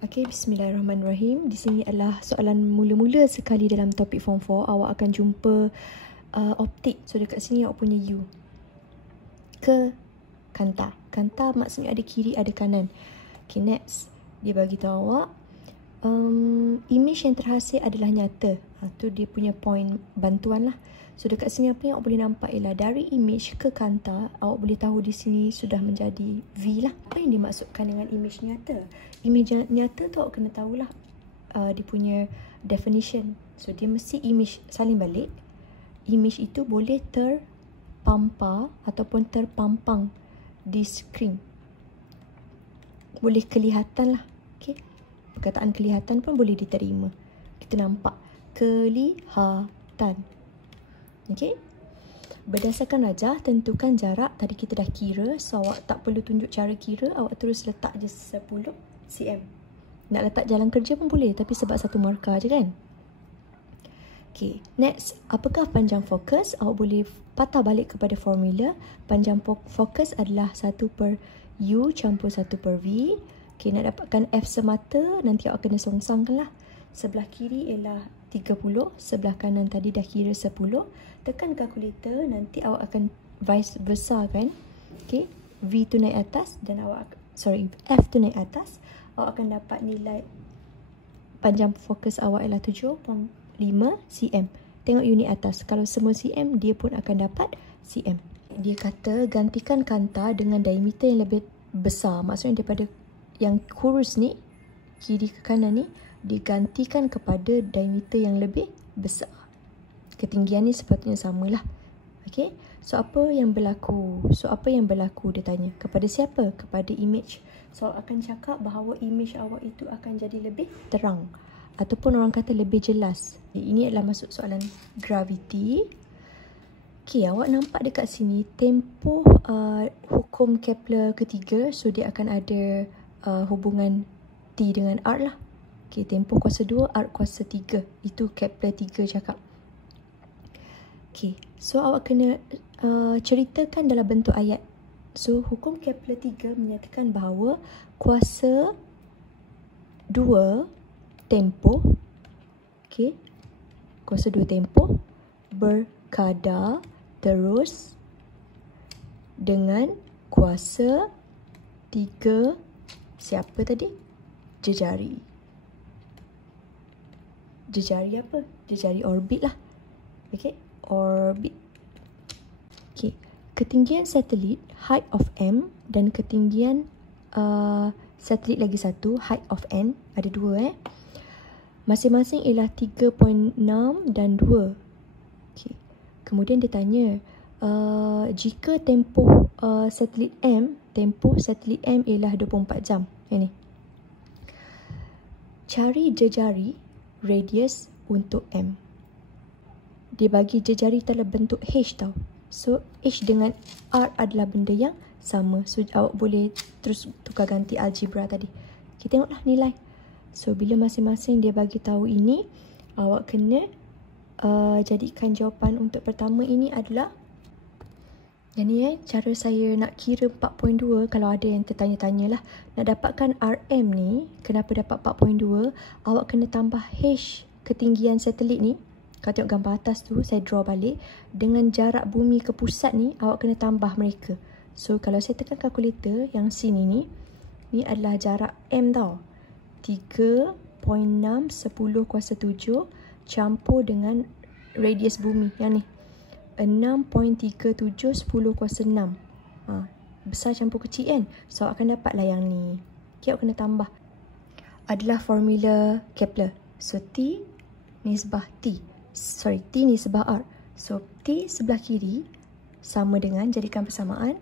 Okey, bismillahirrahmanirrahim. Di sini adalah soalan mula-mula sekali dalam topik Form 4. Awak akan jumpa optik. So, dekat sini awak punya U. Ke kanta. Kanta maksudnya ada kiri, ada kanan. Okay, next. Dia bagi tahu awak, image yang terhasil adalah nyata. Tu dia punya point bantuan lah. So, dekat sini apa yang awak boleh nampak ialah dari image ke kanta, awak boleh tahu di sini sudah menjadi V lah. Apa yang dimaksudkan dengan image nyata? Image nyata tu awak kena tahulah dia punya definition. So, dia mesti image salin balik. Image itu boleh terpampar ataupun terpampang di skrin. Boleh kelihatan lah. Okay? Perkataan kelihatan pun boleh diterima. Kita nampak. Kelihatan. Okay? Berdasarkan rajah, tentukan jarak. Tadi kita dah kira. So, awak tak perlu tunjuk cara kira. Awak terus letak je 10 cm. Nak letak jalan kerja pun boleh. Tapi sebab satu markah je kan. Okay. Next. Apakah panjang fokus? Awak boleh patah balik kepada formula. Panjang fokus adalah 1/U campur 1/V. Okay. Nak dapatkan F semata. Nanti awak kena songsangkan lah. Sebelah kiri ialah 30. Sebelah kanan tadi dah kira 10. Tekan kalkulator, nanti awak akan vice versa kan. Okay. V tu naik atas dan F tu naik atas. Awak akan dapat nilai panjang fokus awak ialah 7.5 cm. Tengok unit atas. Kalau semua cm, dia pun akan dapat cm. Dia kata gantikan kanta dengan diameter yang lebih besar. Maksudnya daripada yang kurus ni, kiri ke kanan ni, digantikan kepada diameter yang lebih besar. Ketinggian ni sepatutnya samalah. Okey. So, apa yang berlaku? Dia tanya. Kepada siapa? Kepada image. So, akan cakap bahawa image awak itu akan jadi lebih terang. Ataupun orang kata lebih jelas. Ini adalah masuk soalan gravity. Okey, awak nampak dekat sini tempoh hukum Kepler ketiga. So, dia akan ada hubungan T dengan R lah. Okey, tempoh kuasa 2, R kuasa 3. Itu Kepler 3 cakap. Okey, so awak kena ceritakan dalam bentuk ayat. So, hukum Kepler 3 menyatakan bahawa kuasa 2 tempoh, okey, kuasa 2 tempoh berkadar terus dengan kuasa 3 siapa tadi? Jejari. Jejari apa? Jejari orbit lah. Okey, orbit. Okey, ketinggian satelit height of M dan ketinggian satelit lagi satu height of N, ada dua masing-masing ialah 3.6 dan 2. Okey. Kemudian dia tanya jika tempoh satelit M ialah 24 jam. Ini. Cari jejari radius untuk M. Dia bagi jejari dalam bentuk H tau. So, H dengan R adalah benda yang sama. So, awak boleh terus tukar ganti algebra tadi. Kita tengoklah nilai. So, bila masing-masing dia bagi tahu ini, awak kena jadikan jawapan untuk pertama ini adalah yang ni cara saya nak kira 4.2. Kalau ada yang tertanya-tanya lah, nak dapatkan RM ni, kenapa dapat 4.2, awak kena tambah H ketinggian satelit ni. Kalau tengok gambar atas tu, saya draw balik. Dengan jarak bumi ke pusat ni, awak kena tambah mereka. So, kalau saya tekan kalkulator, yang sini ni, ni adalah jarak M tau. 3.6 10 kuasa 7 campur dengan radius bumi. Yang ni. 6.37 10 kuasa 6. Besar campur kecil kan? So, awak akan dapatlah yang ni. Okay, awak kena tambah. Adalah formula Kepler. So, T nisbah T nisbah R. So, T sebelah kiri sama dengan, jadikan persamaan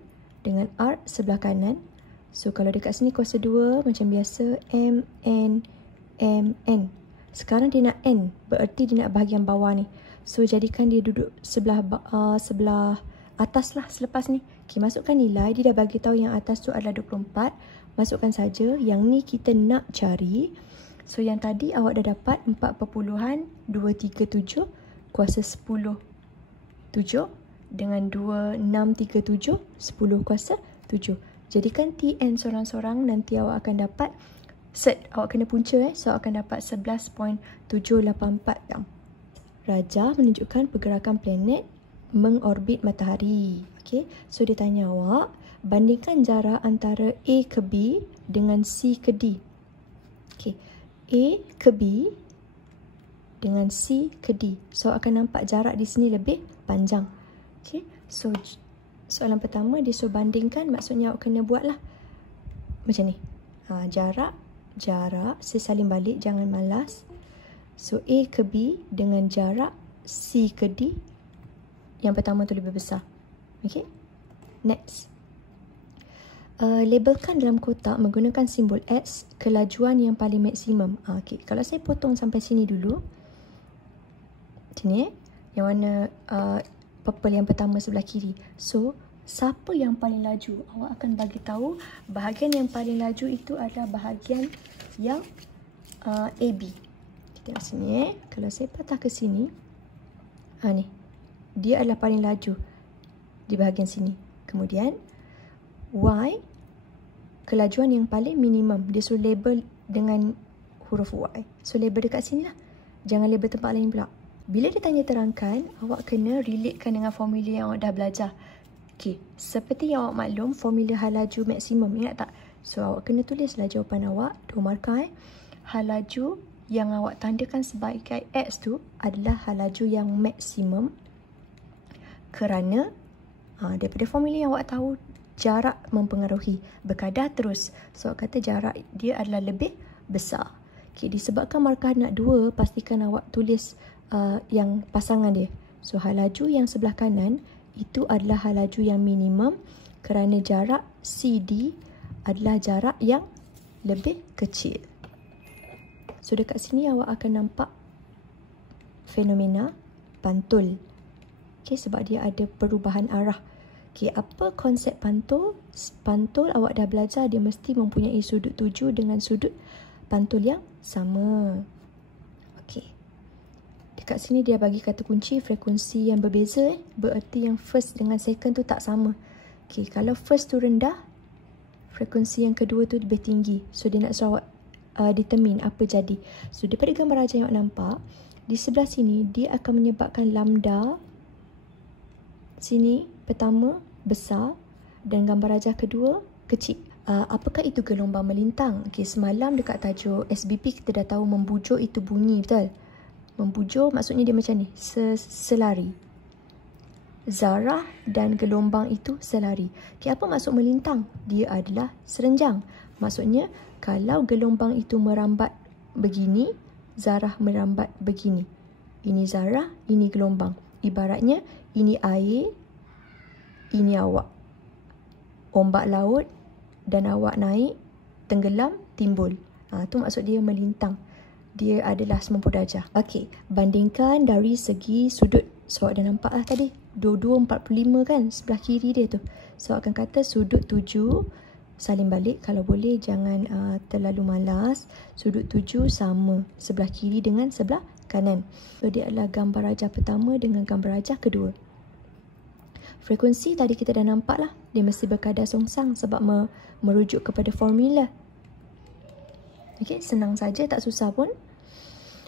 dengan R sebelah kanan. So, kalau dekat sini kuasa 2 macam biasa, M, N. Sekarang dia nak N, bererti dia nak bahagian bawah ni. So, jadikan dia duduk sebelah atas lah selepas ni. Okay, masukkan nilai. Dia dah bagi tahu yang atas tu adalah 24. Masukkan saja. Yang ni kita nak cari. So, yang tadi awak dah dapat 4.237 kuasa 10 7 dengan 2637 10 kuasa 7. Jadikan TN sorang-sorang, nanti awak akan dapat Set, awak kena punca so akan dapat 11.784 jam. Rajah menunjukkan pergerakan planet mengorbit matahari. Okay, so dia tanya awak, bandingkan jarak antara A ke B dengan C ke D. Okay, A ke B dengan C ke D. So akan nampak jarak di sini lebih panjang. Okay, so soalan pertama dia suruh bandingkan, maksudnya awak kena buat lah macam ni. Jarak, saya salin balik, jangan malas. So A ke B dengan jarak C ke D, yang pertama tu lebih besar. Okay, next. Labelkan dalam kotak menggunakan simbol X kelajuan yang paling maksimum. Okay, kalau saya potong sampai sini dulu, sini yang warna purple yang pertama sebelah kiri. So siapa yang paling laju? Awak akan bagi tahu bahagian yang paling laju itu adalah bahagian yang AB. Kita tengok sini kalau saya patah ke sini, ni dia adalah paling laju di bahagian sini. Kemudian Y, kelajuan yang paling minimum. Dia suruh label dengan huruf Y. So label dekat sini lah, jangan label tempat lain pula. Bila dia tanya terangkan, awak kena relatekan dengan formula yang awak dah belajar. Okay, seperti yang awak maklum, formula hal laju maksimum, ingat tak? So awak kena tulislah jawapan awak, 2 markah. Hal laju yang awak tandakan sebagai X tu adalah hal laju yang maksimum kerana daripada formula yang awak tahu, jarak mempengaruhi, berkadar terus. So awak kata jarak dia adalah lebih besar. Okay, disebabkan markah nak 2, pastikan awak tulis yang pasangan dia. So hal laju yang sebelah kanan itu adalah hal laju yang minimum kerana jarak CD adalah jarak yang lebih kecil. So dekat sini awak akan nampak fenomena pantul. Okay, sebab dia ada perubahan arah. Okay, apa konsep pantul? Pantul awak dah belajar, dia mesti mempunyai sudut tuju dengan sudut pantul yang sama. Okay. Dekat sini dia bagi kata kunci frekuensi yang berbeza. Bererti yang first dengan second tu tak sama. Okay, kalau first tu rendah, frekuensi yang kedua tu lebih tinggi. So dia nak suruh awak determine apa jadi. So daripada gambar rajah yang awak nampak, di sebelah sini dia akan menyebabkan lambda sini pertama besar dan gambar rajah kedua kecil. Apakah itu gelombang melintang? Okay, semalam dekat tajuk SBP kita dah tahu membujur itu bunyi, betul? Membujur maksudnya dia macam ni, selari. Zarah dan gelombang itu selari. Okay, apa maksud melintang? Dia adalah serenjang. Maksudnya kalau gelombang itu merambat begini, zarah merambat begini. Ini zarah, ini gelombang. Ibaratnya ini air, ini awak. Ombak laut dan awak naik, tenggelam, timbul. Itu maksud dia melintang. Dia adalah 90 darjah. Okey, bandingkan dari segi sudut. So, awak dah nampak lah tadi. 2245 kan, sebelah kiri dia tu. So, awak akan kata sudut 7, salin balik. Kalau boleh, jangan terlalu malas. Sudut 7 sama sebelah kiri dengan sebelah kanan. So, dia adalah gambar rajah pertama dengan gambar rajah kedua. Frekuensi tadi kita dah nampak lah. Dia mesti berkadar songsang sebab merujuk kepada formula. Okey, senang saja, tak susah pun.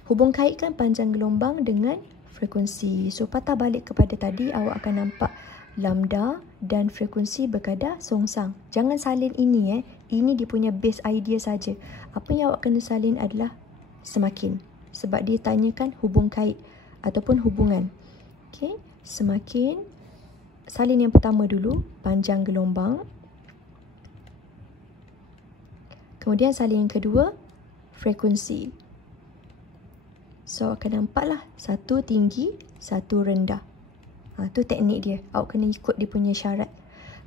Hubung kaitkan panjang gelombang dengan frekuensi. So, patah balik kepada tadi, awak akan nampak lambda dan frekuensi berkadar songsang. Jangan salin ini. Ini dia punya base idea saja. Apa yang awak kena salin adalah semakin. Sebab dia tanyakan hubung kait ataupun hubungan. Okey, semakin. Salin yang pertama dulu, panjang gelombang. Kemudian salin yang kedua, frekuensi. So, akan nampaklah satu tinggi, satu rendah. Itu teknik dia. Awak kena ikut dia punya syarat.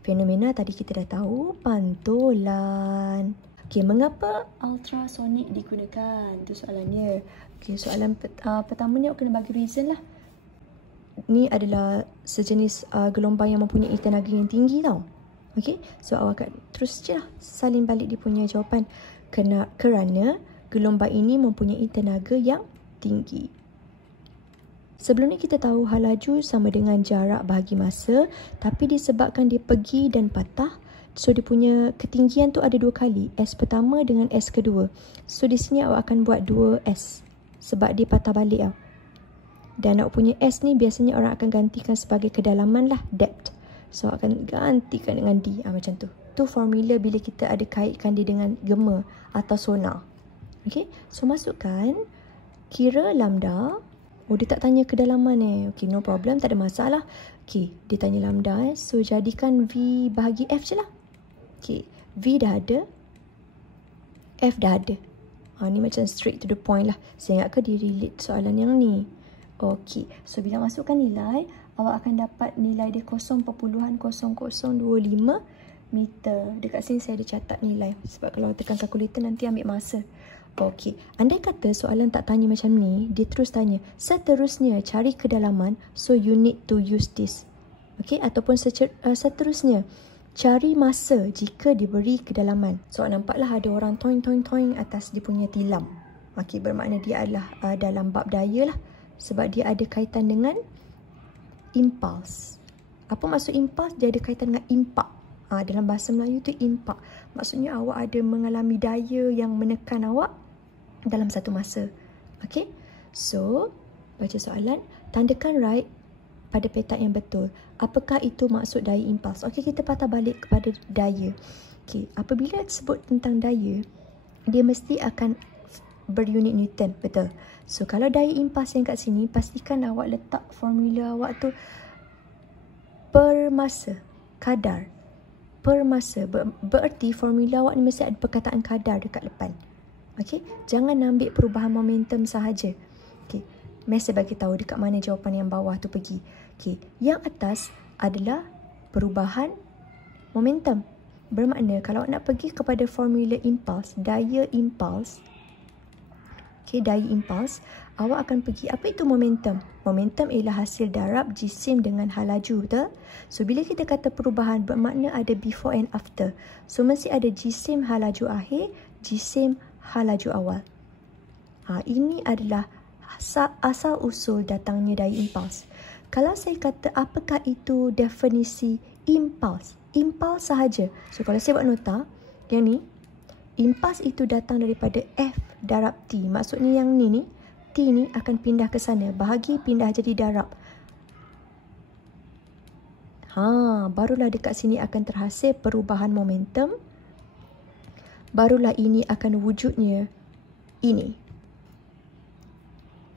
Fenomena tadi kita dah tahu, pantulan. Okey, mengapa ultrasonic digunakan? Itu soalannya. Okey, soalan pertama ni awak kena bagi reason lah. Ni adalah sejenis gelombang yang mempunyai tenaga yang tinggi tau. Okey, so awak akan terus je lah salin balik dia punya jawapan. Kerana gelombang ini mempunyai tenaga yang tinggi. Sebelum ni kita tahu hal laju sama dengan jarak bahagi masa, tapi disebabkan dia pergi dan patah, So dia punya ketinggian tu ada 2 kali, S pertama dengan S kedua. So di sini awak akan buat 2S sebab dia patah balik tau. Dan awak punya S ni biasanya orang akan gantikan sebagai kedalaman lah, depth. So awak akan gantikan dengan D, macam tu. Tu formula bila kita ada kaitkan dia dengan gema atau sonar. Okay, so masukkan, kira lambda. Oh, dia tak tanya kedalaman Okay, no problem, tak ada masalah. Okay, dia tanya lambda So jadikan V bahagi F je lah. Okay, V dah ada, F dah ada. Ni macam straight to the point lah. Saya ingat ke dia relate soalan yang ni. Okay, so bila masukkan nilai, awak akan dapat nilai dia 0.0025 meter. Dekat sini saya ada catat nilai. Sebab kalau tekan kalkulator nanti ambil masa. Okay, andai kata soalan tak tanya macam ni, dia terus tanya, seterusnya cari kedalaman, so you need to use this. Okay, ataupun seterusnya, cari masa jika diberi kedalaman. So nampaklah ada orang toing atas dia punya tilam. Okay, bermakna dia adalah dalam bab daya lah. Sebab dia ada kaitan dengan impuls. Apa maksud impuls? Dia ada kaitan dengan impak. Dalam bahasa Melayu tu impak. Maksudnya awak ada mengalami daya yang menekan awak dalam satu masa. Okay, so baca soalan, tandakan right pada petak yang betul. Apakah itu maksud daya impuls? Okay, kita patah balik kepada daya. Okay, apabila sebut tentang daya, dia mesti akan berunit Newton, betul? So kalau daya impuls yang kat sini, pastikan awak letak formula awak tu per masa, kadar. Per masa, bererti formula awak ni mesti ada perkataan kadar dekat depan. Okay, jangan ambil perubahan momentum sahaja. Okay, Messi bagi tahu dekat mana jawapan yang bawah tu pergi. Okay, yang atas adalah perubahan momentum. Bermakna kalau nak pergi kepada formula impuls, daya impuls, daya impuls, awak akan pergi, apa itu momentum? Momentum ialah hasil darab jisim dengan hal laju, betul? So bila kita kata perubahan, bermakna ada before and after. So mesti ada jisim hal laju akhir, jisim hal laju awal. Ini adalah asal usul datangnya daya impuls. Kalau saya kata apakah itu definisi impuls? Impuls sahaja. So kalau saya buat nota, yang ni, impuls itu datang daripada F darab T. Maksudnya yang ni, T ni akan pindah ke sana. Bahagi pindah jadi darab. Barulah dekat sini akan terhasil perubahan momentum. Barulah ini akan wujudnya ini.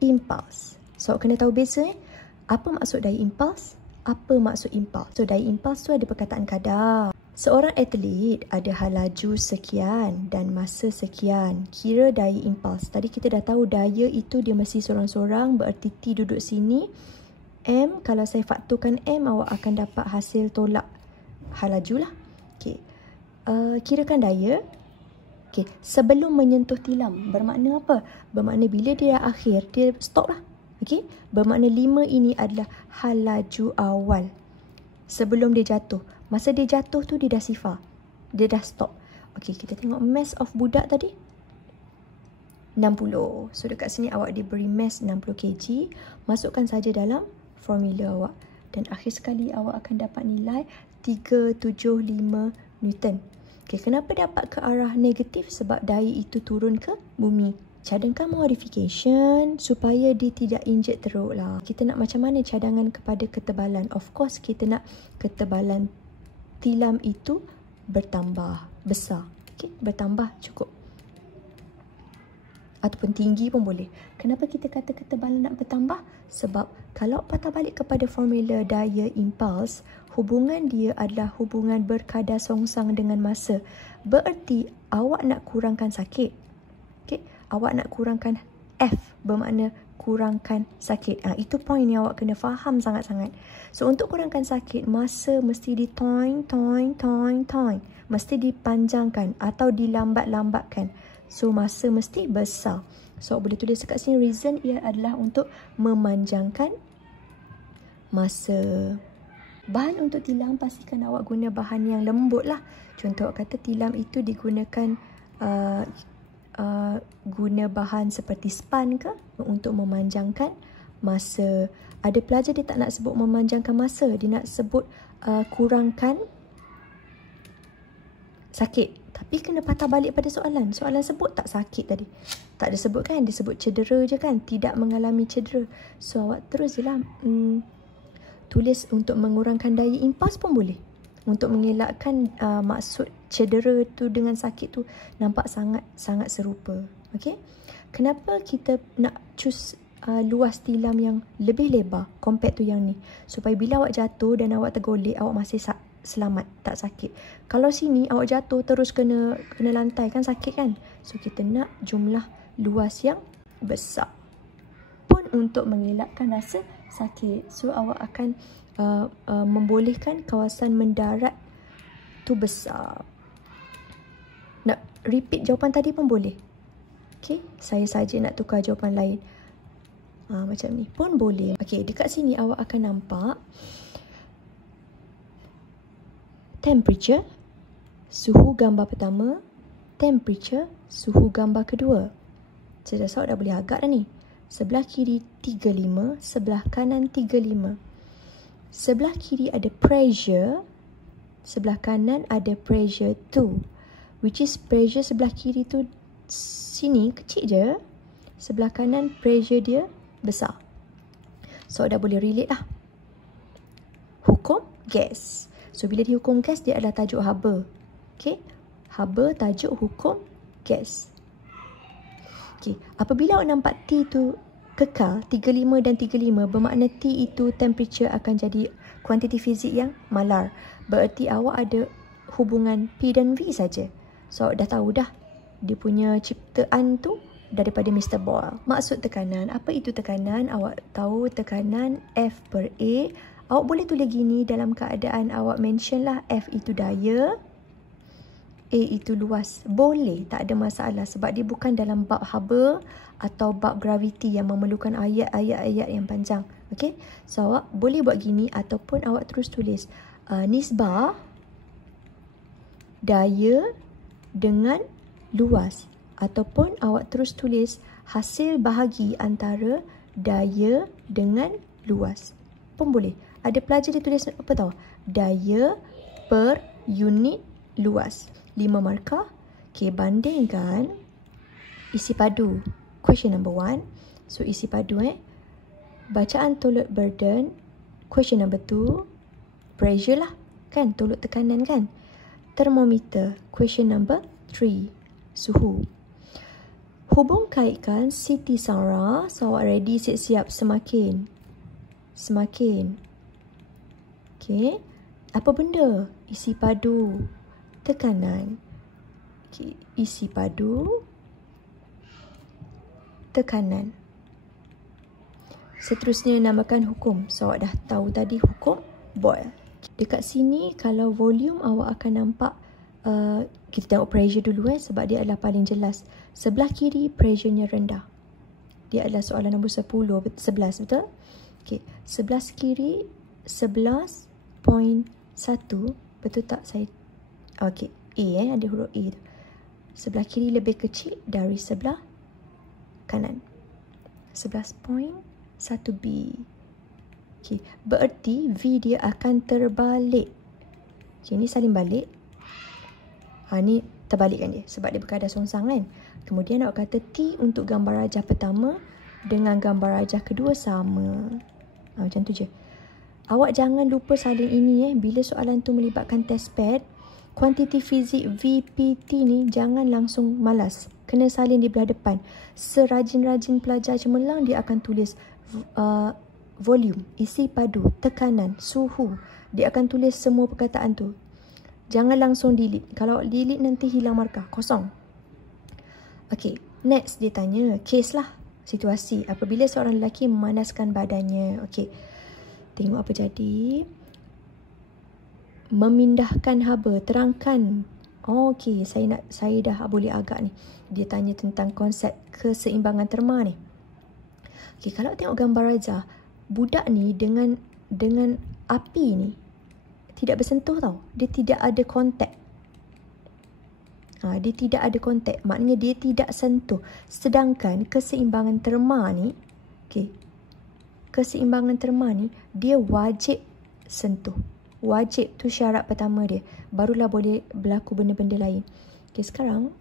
Impuls. So, kena tahu beza Apa maksud daya impuls? Apa maksud impuls? So, daya impuls tu ada perkataan kadar. Seorang atlet ada hal laju sekian dan masa sekian. Kira daya impuls. Tadi kita dah tahu daya itu dia mesti sorang-sorang. Bererti T duduk sini. M, kalau saya fakturkan M, awak akan dapat hasil tolak hal laju lah. Okay. Kirakan daya. Okay. Sebelum menyentuh tilam. Bermakna apa? Bermakna bila dia akhir, dia stop lah. Okay. Bermakna 5 ini adalah hal laju awal. Sebelum dia jatuh. Masa dia jatuh tu dia dah sifar. Dia dah stop. Okay, kita tengok mass of budak tadi. 60. So dekat sini awak diberi mass 60 kg. Masukkan saja dalam formula awak. Dan akhir sekali awak akan dapat nilai 375 Newton. Okay, kenapa dapat ke arah negatif? Sebab daya itu turun ke bumi. Cadangkan modification supaya dia tidak injek teruk lah. Kita nak macam mana cadangan kepada ketebalan? Of course, kita nak ketebalan tilam itu bertambah besar. Okay, bertambah cukup. Ataupun tinggi pun boleh. Kenapa kita kata ketebalan nak bertambah? Sebab kalau patah balik kepada formula daya impuls, hubungan dia adalah hubungan berkadar songsang dengan masa. Bererti awak nak kurangkan sakit. Okay? Awak nak kurangkan F, bermakna kurangkan sakit. Itu poin yang awak kena faham sangat-sangat. So, untuk kurangkan sakit, masa mesti toing. Mesti dipanjangkan atau dilambat-lambatkan. So, masa mesti besar. So, boleh tulis dekat sini, reason ia adalah untuk memanjangkan masa. Bahan untuk tilam, pastikan awak guna bahan yang lembut lah. Contoh, awak kata tilam itu digunakan guna bahan seperti span ke untuk memanjangkan masa. Ada pelajar dia tak nak sebut memanjangkan masa, dia nak sebut kurangkan sakit. Tapi kena patah balik pada soalan. Soalan sebut tak sakit tadi? Tak ada sebut kan? Dia sebut cedera je kan? Tidak mengalami cedera. So awak terus je lah tulis untuk mengurangkan daya impas pun boleh. Untuk mengelakkan maksud cedera tu dengan sakit tu nampak sangat serupa. Okay? Kenapa kita nak choose luas tilam yang lebih lebar compared tu yang ni? Supaya bila awak jatuh dan awak tergolek, awak masih selamat, tak sakit. Kalau sini awak jatuh terus kena lantai kan, sakit kan? So kita nak jumlah luas yang besar pun untuk mengelakkan rasa sakit. So awak akan membolehkan kawasan mendarat tu besar. Nak repeat jawapan tadi pun boleh. Okay, saya saja nak tukar jawapan lain. Macam ni pun boleh. Okay, dekat sini awak akan nampak temperature, suhu gambar pertama, temperature, suhu gambar kedua. Cerdas awak dah boleh agak dah ni. Sebelah kiri 35, sebelah kanan 35. Sebelah kiri ada pressure, sebelah kanan ada pressure 2. Which is pressure sebelah kiri tu sini kecil je, sebelah kanan pressure dia besar. So dah boleh relate lah. Hukum gas. So bila dihukum gas, dia adalah tajuk haba. Okay, haba tajuk hukum gas. Okay, apabila awak nampak T tu kekal 35 dan 35, bermakna T itu temperature akan jadi kuantiti fizik yang malar. Bererti awak ada hubungan P dan V saja. So awak dah tahu dah dia punya ciptaan tu daripada Mr. Boyle. Maksud tekanan, apa itu tekanan? Awak tahu tekanan F per A. Awak boleh tulis gini dalam keadaan awak mention lah F itu daya, A itu luas. Boleh, tak ada masalah sebab dia bukan dalam bab haba atau bab graviti yang memerlukan ayat-ayat yang panjang. Okay, so awak boleh buat gini ataupun awak terus tulis nisbah daya dengan luas, ataupun awak terus tulis hasil bahagi antara daya dengan luas pun boleh. Ada pelajar dia tulis apa tahu? Daya per unit luas. 5 markah. Okay, bandingkan isi padu. Question number 1. So isi padu bacaan tolak burden. Question number 2. Pressure lah. Kan? Tolak tekanan kan? Termometer. Question number 3. Suhu. Hubung kaitkan Siti Sarah. So awak ready, siap-siap. Semakin. Okay. Apa benda? Isi padu. Tekanan. Okay. Isi padu. Tekanan. Seterusnya namakan hukum. So awak dah tahu tadi hukum Boyle. Dekat sini kalau volume awak akan nampak kita tengok pressure dulu sebab dia adalah paling jelas. Sebelah kiri pressure-nya rendah. Dia adalah soalan nombor 11, betul? Okey, sebelah kiri 11.1, betul tak saya? Okey, A ada huruf A tu. Sebelah kiri lebih kecil dari sebelah kanan. 11.1B. Okey, bererti V dia akan terbalik. Okey, ni salin balik. Ni terbalikkan dia sebab dia berkadar songsang kan. Kemudian awak kata T untuk gambar rajah pertama dengan gambar rajah kedua sama. Macam tu je. Awak jangan lupa salin ini bila soalan tu melibatkan test pad. Kuantiti fizik VPT ni jangan langsung malas. Kena salin di belah depan. Serajin-rajin pelajar cemerlang dia akan tulis volume, isi padu, tekanan, suhu. Dia akan tulis semua perkataan tu. Jangan langsung delete. Kalau delete nanti hilang markah, kosong. Okay, next dia tanya case lah, situasi apabila seorang lelaki memanaskan badannya. Okay, tengok apa jadi. Memindahkan haba, terangkan. Okay, saya dah boleh agak ni. Dia tanya tentang konsep keseimbangan terma ni. Okay, kalau tengok gambar rajah, budak ni dengan api ni tidak bersentuh tau. Dia tidak ada kontak. Dia tidak ada kontak. Maknanya dia tidak sentuh. Sedangkan keseimbangan terma ni, okay, keseimbangan terma ni dia wajib sentuh. Wajib tu syarat pertama dia. Barulah boleh berlaku benda-benda lain. Okay, sekarang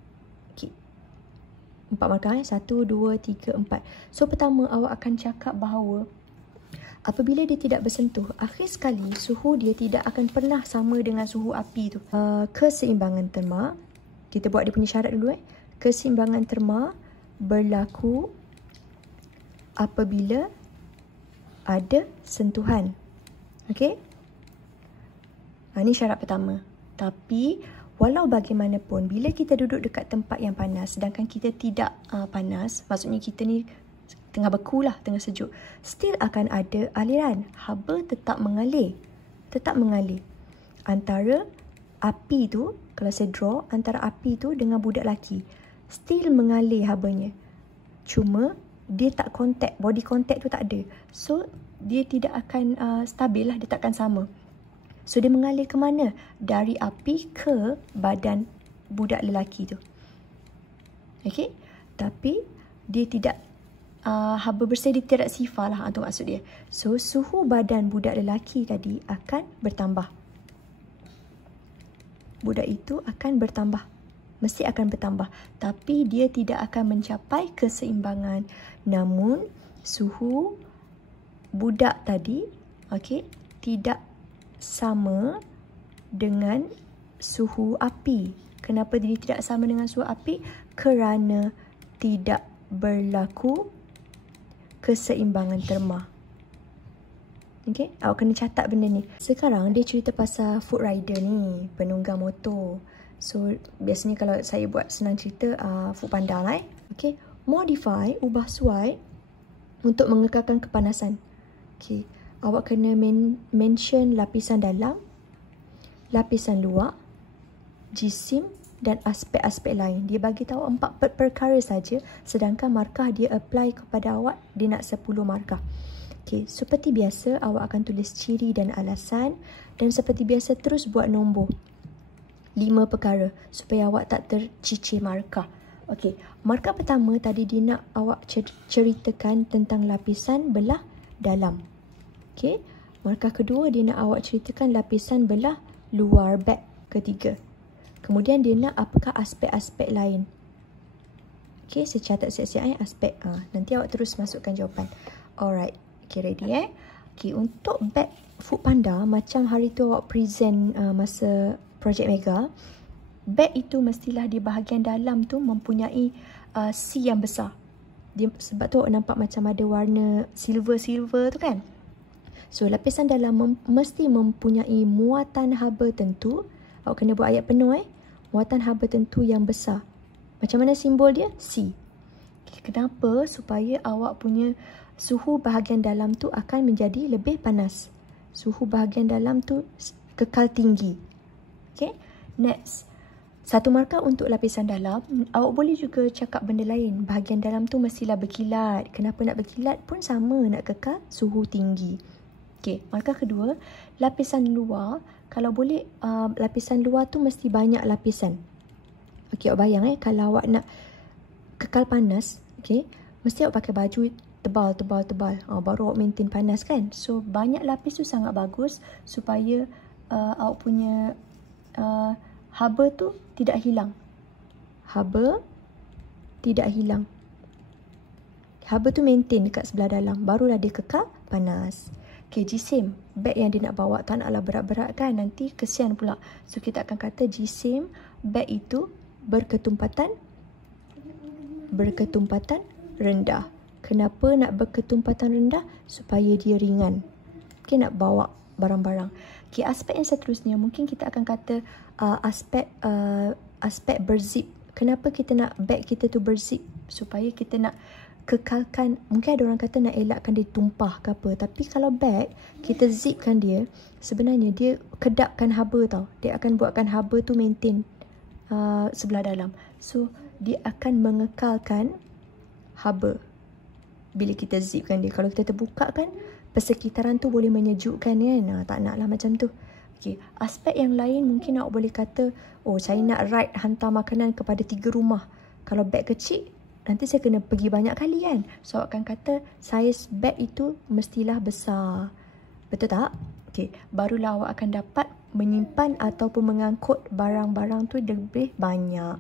4 markah 1, 2, 3, 4. So pertama awak akan cakap bahawa apabila dia tidak bersentuh, akhir sekali suhu dia tidak akan pernah sama dengan suhu api tu. Keseimbangan terma, kita buat dia punya syarat dulu. Keseimbangan terma berlaku apabila ada sentuhan. Okey? Ini syarat pertama. Tapi walau bagaimanapun, bila kita duduk dekat tempat yang panas, sedangkan kita tidak panas, maksudnya kita ni tengah beku lah, tengah sejuk, still akan ada aliran. Haba tetap mengalir. Tetap mengalir. Antara api tu, kalau saya draw, antara api tu dengan budak lelaki, still mengalir habanya. Cuma, dia tak contact, body contact tu tak ada. So, dia tidak akan stabil lah, dia tak akan sama. So, dia mengalir ke mana? Dari api ke badan budak lelaki tu. Okay? Tapi, dia tidak, haba bersih, dia tidak sifar lah, itu maksud dia. So, suhu badan budak lelaki tadi akan bertambah. Budak itu akan bertambah. Mesti akan bertambah. Tapi, dia tidak akan mencapai keseimbangan. Namun, suhu budak tadi, okay, tidak sama dengan suhu api. Kenapa dia tidak sama dengan suhu api? Kerana tidak berlaku keseimbangan terma. Okay, awak kena catat benda ni. Sekarang dia cerita pasal foot rider ni, penunggang motor. So, biasanya kalau saya buat senang cerita, food panda lah. Okay, modify, ubah suai untuk mengekalkan kepanasan. Okay, awak kena mention lapisan dalam, lapisan luar, jisim dan aspek-aspek lain. Dia bagi tahu 4 perkara saja, sedangkan markah dia apply kepada awak, dia nak 10 markah. Okay, seperti biasa awak akan tulis ciri dan alasan, dan seperti biasa terus buat nombor 5 perkara supaya awak tak tercicir markah. Okay, markah pertama tadi dia nak awak ceritakan tentang lapisan belah dalam. Okay, markah kedua dia nak awak ceritakan lapisan belah luar beg. Ketiga, kemudian dia nak apakah aspek-aspek lain. Okay, saya catat siap-siap aspek. Nanti awak terus masukkan jawapan. Alright, okay, ready Okay, untuk beg food panda, macam hari tu awak present masa projek mega, beg itu mestilah di bahagian dalam tu mempunyai C yang besar. Dia, sebab tu awak nampak macam ada warna silver-silver tu kan. So, lapisan dalam mesti mempunyai muatan haba tentu. Awak kena buat ayat penuh muatan haba tentu yang besar. Macam mana simbol dia? C. Okay, kenapa? Supaya awak punya suhu bahagian dalam tu akan menjadi lebih panas. Suhu bahagian dalam tu kekal tinggi. Okay, next. 1 markah untuk lapisan dalam. Awak boleh juga cakap benda lain. Bahagian dalam tu mestilah berkilat. Kenapa nak berkilat pun sama, nak kekal suhu tinggi. Okay, markah kedua, lapisan luar. Kalau boleh, lapisan luar tu mesti banyak lapisan. Okay, awak bayang kalau awak nak kekal panas, okay, mesti awak pakai baju tebal. Baru awak maintain panas kan. So, banyak lapis tu sangat bagus supaya awak punya haba tu tidak hilang. Haba tidak hilang. Haba tu maintain dekat sebelah dalam. Barulah dia kekal panas. Okay, jisim. Beg yang dia nak bawa tak naklah berat-berat kan. Nanti kesian pula. So, kita akan kata jisim beg itu berketumpatan rendah. Kenapa nak berketumpatan rendah? Supaya dia ringan. Okay, nak bawa barang-barang. Okay, aspek yang seterusnya mungkin kita akan kata aspek berzip. Kenapa kita nak beg kita tu berzip? Supaya kita nak kekalkan, mungkin ada orang kata nak elakkan dia tumpah ke apa. Tapi kalau beg, kita zipkan dia, sebenarnya dia kedapkan haba tau. Dia akan buatkan haba tu maintain sebelah dalam. So, dia akan mengekalkan haba bila kita zipkan dia. Kalau kita terbuka kan, persekitaran tu boleh menyejukkan kan. Tak naklah macam tu. Okay, aspek yang lain mungkin awak boleh kata, oh saya nak ride hantar makanan kepada 3 rumah. Kalau beg kecil, nanti saya kena pergi banyak kali kan. So, awak akan kata, saiz beg itu mestilah besar. Betul tak? Okey, barulah awak akan dapat menyimpan ataupun mengangkut barang-barang tu lebih banyak.